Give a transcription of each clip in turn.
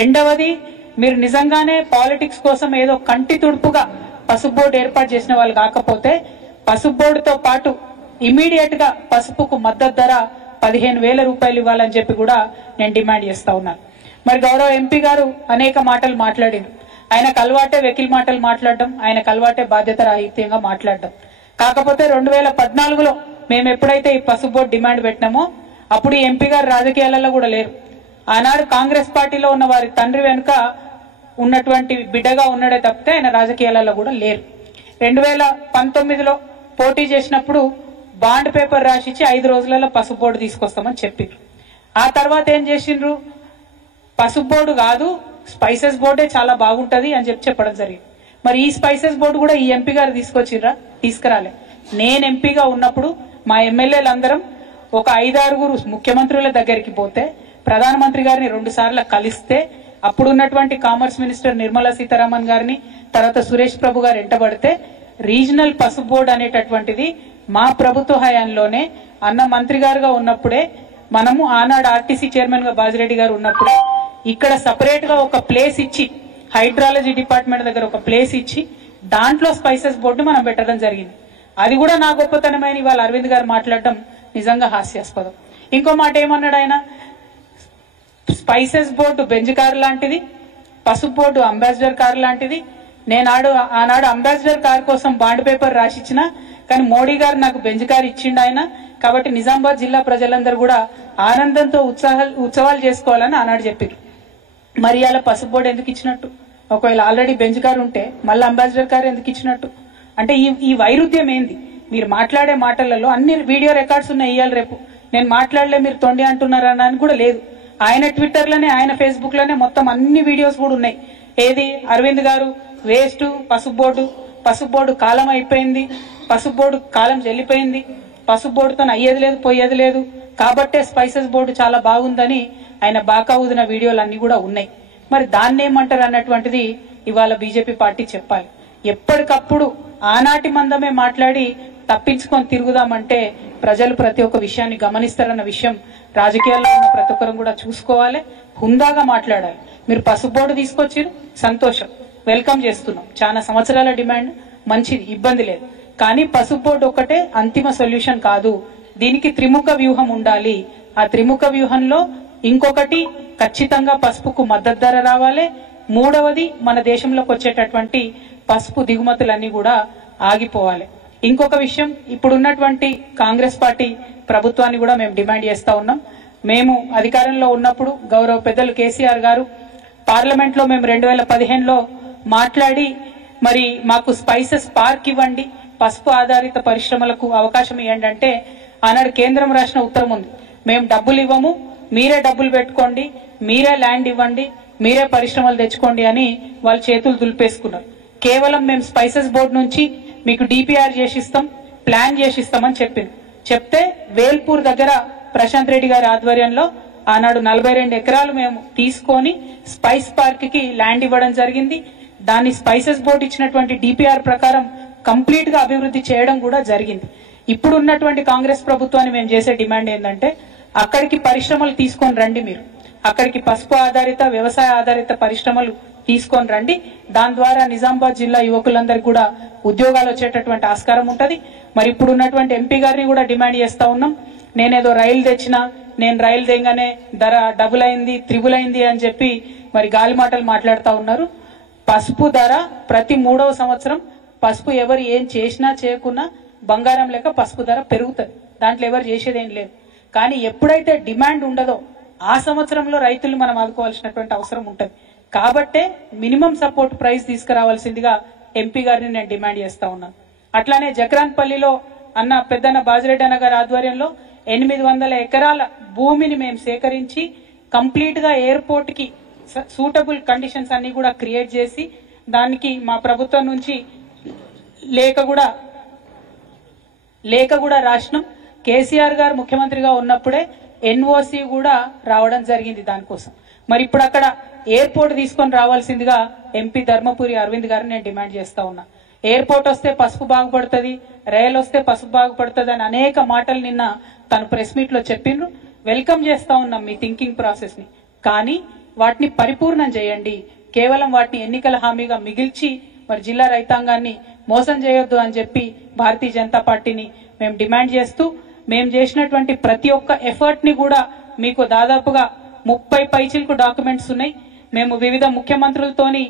రెండవది మీరు నిజంగానే పాలిటిక్స్ కోసం ఏదో కంటి తుడుపుగా పసుపు బోర్డు ఏర్పాటు చేసిన వాళ్ళు కాకపోతే పసుపు బోర్డుతో పాటు ఇమీడియట్ గా పసుపుకు మద్దతు ధర 15,000 రూపాయలు ఇవ్వాలని చెప్పి కూడా నేను డిమాండ్ చేస్తా ఉన్నాను. మరి గౌరవ ఎంపీ గారు అనేక మాటలు మాట్లాడారు. ఆయనకు అలవాటే వెకిల్ మాటలు మాట్లాడడం, ఆయనకు అలవాటే బాధ్యత రాహిత్యంగా మాట్లాడడం. కాకపోతే 2014లో మేము ఎప్పుడైతే ఈ పసుపు బోర్డు డిమాండ్ పెట్టినామో అప్పుడు ఈ ఎంపీ గారు రాజకీయాలలో కూడా లేరు. ఆనాడు కాంగ్రెస్ పార్టీలో ఉన్న వారి తండ్రి వెనుక ఉన్నటువంటి బిడ్డగా ఉన్నాడే తప్పితే ఆయన రాజకీయాలలో కూడా లేరు. 2019లో పోటీ చేసినప్పుడు బాండ్ పేపర్ రాసిచ్చి 5 రోజులలో పసుపు బోర్డు తీసుకొస్తామని చెప్పారు. ఆ తర్వాత ఏం చేసిండ్రు, పసుపు బోర్డు కాదు స్పైసెస్ బోర్డే చాలా బాగుంటది అని చెప్పడం జరిగింది. మరి ఈ స్పైసెస్ బోర్డు కూడా ఈ ఎంపీ గారు తీసుకొచ్చిర్రా? తీసుకురాలే. నేను ఎంపీగా ఉన్నప్పుడు మా ఎమ్మెల్యేలందరం ఒక 5-6 ముఖ్యమంత్రుల దగ్గరికి పోతే ప్రధానమంత్రి గారిని 2 సార్లు కలిస్తే అప్పుడున్నటువంటి కామర్స్ మినిస్టర్ నిర్మలా సీతారామన్ గారిని తర్వాత సురేష్ ప్రభు గారు ఎంటబడితే రీజనల్ పసుపు బోర్డు అనేటటువంటిది మా ప్రభుత్వ హయాంలోనే అన్న మంత్రి గారుగా ఉన్నప్పుడే మనము ఆనాడు ఆర్టీసీ చైర్మన్ గా బాజిరెడ్డి గారు ఉన్నప్పుడే ఇక్కడ సపరేట్ గా ఒక ప్లేస్ ఇచ్చి హైడ్రాలజీ డిపార్ట్మెంట్ దగ్గర ఒక ప్లేస్ ఇచ్చి దాంట్లో స్పైసెస్ బోర్డు మనం పెట్టడం జరిగింది. అది కూడా నా గొప్పతనమైన ఇవాళ అరవింద్ గారు మాట్లాడడం నిజంగా హాస్యాస్పదం. ఇంకో మాట ఏమన్నాడు ఆయన, స్పైసెస్ బోర్డు బెంజ్ కార్ లాంటిది, పసుపు బోర్డు అంబాసిడర్ కార్ లాంటిది. ఆనాడు అంబాసిడర్ కార్ కోసం బాండ్ పేపర్ రాసిచ్చిన, కానీ మోడీ గారు నాకు బెంజ్ కార్ ఇచ్చిండు ఆయన. కాబట్టి నిజామాబాద్ జిల్లా ప్రజలందరూ కూడా ఆనందంతో ఉత్సవాలు చేసుకోవాలని ఆనాడు చెప్పారు. మరి అలా పసుపు బోర్డు ఎందుకు ఇచ్చినట్టు? ఒకవేళ ఆల్రెడీ బెంజ్ కార్ ఉంటే మళ్ళీ అంబాసిడర్ కార్ ఎందుకు ఇచ్చినట్టు? అంటే ఈ వైరుధ్యం ఏంది? మీరు మాట్లాడే మాటలలో అన్ని వీడియో రికార్డ్స్ ఉన్నాయి. ఇయ్యాలి రేపు నేను మాట్లాడలే మీరు తొండి అంటున్నారని కూడా లేదు. ఆయన ట్విట్టర్ లోనే ఆయన ఫేస్బుక్ లోనే మొత్తం అన్ని వీడియోస్ కూడా ఉన్నాయి. ఏది అరవింద్ గారు వేస్ట్, పసుపు బోర్డు కాలం అయిపోయింది, పసుపు బోర్డు కాలం చెల్లిపోయింది, పసుపు బోర్డుతో అయ్యేది లేదు పోయేది లేదు కాబట్టే స్పైసెస్ బోర్డు చాలా బాగుందని ఆయన బాకా ఊదిన వీడియోలు అన్ని కూడా ఉన్నాయి. మరి దాన్ని ఏమంటారు అన్నటువంటిది ఇవాళ బీజేపీ పార్టీ చెప్పాలి. ఎప్పటికప్పుడు ఆనాటి మందమే మాట్లాడి తప్పించుకొని తిరుగుదామంటే ప్రజలు ప్రతి ఒక్క విషయాన్ని గమనిస్తారన్న విషయం రాజకీయాల్లో ఉన్న ప్రతి ఒక్కరు కూడా చూసుకోవాలి. హుందాగా మాట్లాడాలి. మీరు పసుపు బోర్డు తీసుకొచ్చారు, సంతోషం, వెల్కమ్ చేస్తున్నాం. చాలా సంవత్సరాల డిమాండ్, మంచిది, ఇబ్బంది లేదు. కానీ పసుపు బోర్డు ఒక్కటే అంతిమ సొల్యూషన్ కాదు. దీనికి త్రిముఖ వ్యూహం ఉండాలి. ఆ త్రిముఖ వ్యూహంలో ఇంకొకటి ఖచ్చితంగా పసుపుకు మద్దతు ధర రావాలి. మూడవది మన దేశంలోకి వచ్చేటటువంటి పసుపు దిగుమతులన్నీ కూడా ఆగిపోవాలి. ఇంకొక విషయం, ఇప్పుడున్నటువంటి కాంగ్రెస్ పార్టీ ప్రభుత్వాన్ని కూడా మేము డిమాండ్ చేస్తా ఉన్నాం. మేము అధికారంలో ఉన్నప్పుడు గౌరవ పెద్దలు కేసీఆర్ గారు పార్లమెంట్ లో మేము 2015లో మాట్లాడి మరి మాకు స్పైసెస్ పార్క్ ఇవ్వండి, పసుపు ఆధారిత పరిశ్రమలకు అవకాశం ఇవ్వండి అంటే ఆనాడు కేంద్రం రాసిన ఉత్తరం ఉంది, మేము డబ్బులు ఇవ్వము, మీరే డబ్బులు పెట్టుకోండి, మీరే ల్యాండ్ ఇవ్వండి, మీరే పరిశ్రమలు తెచ్చుకోండి అని వాళ్ళు చేతులు దులిపేసుకున్నారు. కేవలం మేము స్పైసెస్ బోర్డు నుంచి మీకు డిపిఆర్ చేసిస్తాం, ప్లాన్ చేసిస్తామని చెప్తే వేల్పూర్ దగ్గర ప్రశాంత్ రెడ్డి గారి ఆధ్వర్యంలో ఆనాడు 42 ఎకరాలు మేము తీసుకొని స్పైస్ పార్క్ కి ల్యాండ్ ఇవ్వడం జరిగింది. దాన్ని స్పైసెస్ బోర్డు ఇచ్చినటువంటి డిపిఆర్ ప్రకారం కంప్లీట్ గా అభివృద్ధి చేయడం కూడా జరిగింది. ఇప్పుడు ఉన్నటువంటి కాంగ్రెస్ ప్రభుత్వాన్ని మేము చేసే డిమాండ్ ఏంటంటే అక్కడికి పరిశ్రమలు తీసుకొని రండి, మీరు అక్కడికి పసుపు ఆధారిత వ్యవసాయ ఆధారిత పరిశ్రమలు తీసుకొని రండి. దాని ద్వారా నిజామాబాద్ జిల్లా యువకులందరికీ కూడా ఉద్యోగాలు వచ్చేటటువంటి ఆస్కారం ఉంటది. మరి ఇప్పుడు ఉన్నటువంటి ఎంపీ గారిని కూడా డిమాండ్ చేస్తా ఉన్నాం. నేనేదో రైలు తెచ్చినా, నేను రైలు తెంగానే ధర డబుల్ అయింది, త్రిబుల్ అయింది అని చెప్పి మరి గాలి మాటలు మాట్లాడుతూ ఉన్నారు. పసుపు ధర ప్రతి 3వ సంవత్సరం పసుపు ఎవరు ఏం చేసినా చేయకున్నా బంగారం లెక్క పసుపు ధర పెరుగుతుంది. దాంట్లో ఎవరు చేసేదేం లేదు. కానీ ఎప్పుడైతే డిమాండ్ ఉండదో ఆ సంవత్సరంలో రైతులు మనం ఆదుకోవాల్సినటువంటి అవసరం ఉంటుంది. కాబట్టే మినిమం సపోర్ట్ ప్రైస్ తీసుకురావాల్సిందిగా ఎంపీ గారిని నేను డిమాండ్ చేస్తా ఉన్నాను. అట్లానే జక్రాన్పల్లిలో అన్న పెద్దన్న బాజిరెడ్డి అన్న గారి ఆధ్వర్యంలో 800 ఎకరాల భూమిని మేము సేకరించి కంప్లీట్ గా ఎయిర్పోర్ట్ కి సూటబుల్ కండిషన్స్ అన్ని కూడా క్రియేట్ చేసి దానికి మా ప్రభుత్వం నుంచి లేఖ కూడా రాసినాం. కేసీఆర్ గారు ముఖ్యమంత్రిగా ఉన్నప్పుడే ఎన్ఓసి కూడా రావడం జరిగింది దానికోసం. మరి ఇప్పుడు అక్కడ ఎయిర్పోర్ట్ తీసుకొని రావాల్సిందిగా ఎంపీ ధర్మపురి అరవింద్ గారిని నేను డిమాండ్ చేస్తా ఉన్నా. ఎయిర్పోర్ట్ వస్తే పసుపు బాగుపడుతుంది, రైలు వస్తే పసుపు బాగుపడుతుంది అని అనేక మాటలు నిన్న తను ప్రెస్ మీట్ లో చెప్పిండ్రు. వెల్కమ్ చేస్తా ఉన్నాం మీ థింకింగ్ ప్రాసెస్ ని. కానీ వాటిని పరిపూర్ణం చేయండి. కేవలం వాటిని ఎన్నికల హామీగా మిగిల్చి మరి జిల్లా రైతాంగాన్ని మోసం చేయొద్దు అని చెప్పి భారతీయ జనతా పార్టీని మేము డిమాండ్ చేస్తూ, మేము చేసినటువంటి ప్రతి ఒక్క ఎఫర్ట్ ని కూడా మీకు దాదాపుగా 30 పైచిలకు డాక్యుమెంట్స్ ఉన్నాయి. మేము వివిధ ముఖ్యమంత్రులతోని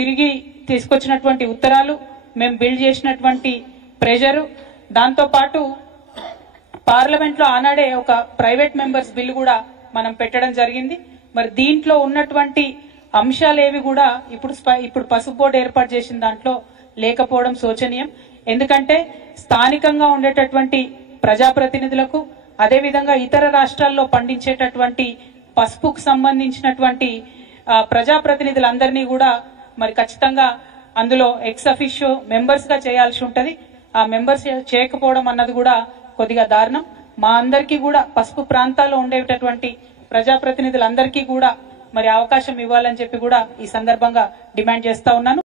తిరిగి తీసుకొచ్చినటువంటి ఉత్తరాలు, మేము బిల్డ్ చేసినటువంటి ప్రెషరు, దాంతో పాటు పార్లమెంట్ లో ఆనాడే ఒక ప్రైవేట్ మెంబర్స్ బిల్లు కూడా మనం పెట్టడం జరిగింది. మరి దీంట్లో ఉన్నటువంటి అంశాలేవి కూడా ఇప్పుడు పసుపు బోర్డు ఏర్పాటు చేసిన దాంట్లో లేకపోవడం శోచనీయం. ఎందుకంటే స్థానికంగా ఉండేటటువంటి ప్రజాప్రతినిధులకు, అదేవిధంగా ఇతర రాష్ట్రాల్లో పండించేటటువంటి పసుపుకు సంబంధించినటువంటి ప్రజాప్రతినిధులందరినీ కూడా మరి ఖచ్చితంగా అందులో ఎక్స్ అఫిషియో మెంబర్స్ గా చేయాల్సి ఉంటది. ఆ మెంబర్స్ చేయకపోవడం అన్నది కూడా కొద్దిగా దారుణం. మా అందరికీ కూడా పసుపు ప్రాంతాల్లో ఉండేటటువంటి ప్రజాప్రతినిధులందరికీ కూడా మరి అవకాశం ఇవ్వాలని చెప్పి కూడా ఈ సందర్భంగా డిమాండ్ చేస్తా ఉన్నాను.